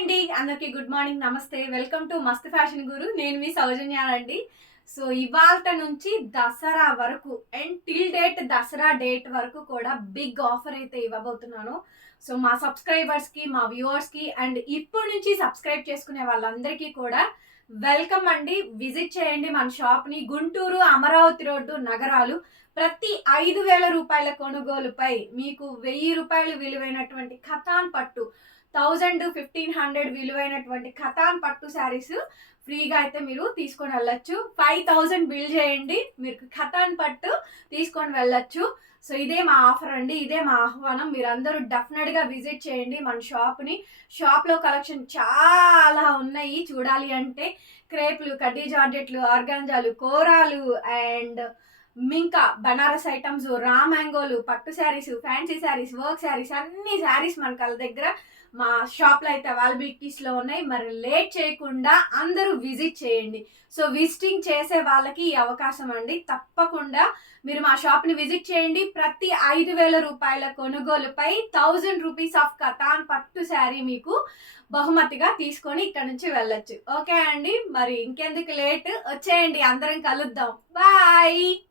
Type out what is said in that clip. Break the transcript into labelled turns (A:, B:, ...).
A: అండి. అందరికి good morning నమస్తే. Welcome to Mast fashion guru. నేను మీ సౌజన్యారండి సో ఇవాళ నుంచి దసరా వరకు and till date Dasara date వరకు కూడా బిగ్ ఆఫర్ అయితే ఇవ్వబోతున్నాను. సో మా సబ్స్క్రైబర్స్కి మా వ్యూవర్స్కి అండ్ ఇప్పటి నుంచి సబ్స్క్రైబ్ చేసుకునే వాళ్ళందరికీ కూడా వెల్కమ్ అండి. విజిట్ చేయండి మన షాప్ని. గుంటూరు అమరావతి రోడ్డు నగరాలు. ప్రతి ఐదు వేల రూపాయల కొనుగోలుపై మీకు వెయ్యి రూపాయలు విలువైనటువంటి ఖతాన్ పట్టు థౌజండ్ ఫిఫ్టీన్ హండ్రెడ్ విలువైనటువంటి ఖతాన్ పట్టు శారీస్ ఫ్రీగా అయితే మీరు తీసుకొని వెళ్ళొచ్చు. ఫైవ్ థౌజండ్ బిల్ చేయండి. మీరు ఖతాన్ పట్టు తీసుకొని వెళ్ళొచ్చు. సో ఇదే మా ఆఫర్ అండి. ఇదే మా ఆహ్వానం. మీరందరూ డెఫినెట్గా విజిట్ చేయండి మన షాప్ని. షాప్లో కలెక్షన్ చాలా ఉన్నాయి. చూడాలి అంటే క్రేప్లు కడ్డీ జార్జెట్లు ఆర్గాంజాలు కోరాలు అండ్ మింకా బనారస్ ఐటమ్స్ రా మ్యాంగోలు పట్టు saris fancy saris work saris అన్ని శారీస్ మన కళ్ళ దగ్గర మా షాప్లో అయితే అవైలబిలిటీస్లో ఉన్నాయి. మరి లేట్ చేయకుండా అందరూ విజిట్ చేయండి. సో విజిటింగ్ చేసే వాళ్ళకి ఈ అవకాశం అండి. తప్పకుండా మీరు మా షాప్ని విజిట్ చేయండి. ప్రతి ఐదు వేల రూపాయల కొనుగోలుపై థౌజండ్ రూపీస్ ఆఫ్ కథాన్ పట్టు శారీ మీకు బహుమతిగా తీసుకొని ఇక్కడ నుంచి వెళ్ళొచ్చు. ఓకే అండి. మరి ఇంకెందుకు లేట్? వచ్చేయండి. అందరం కలుద్దాం. బాయ్!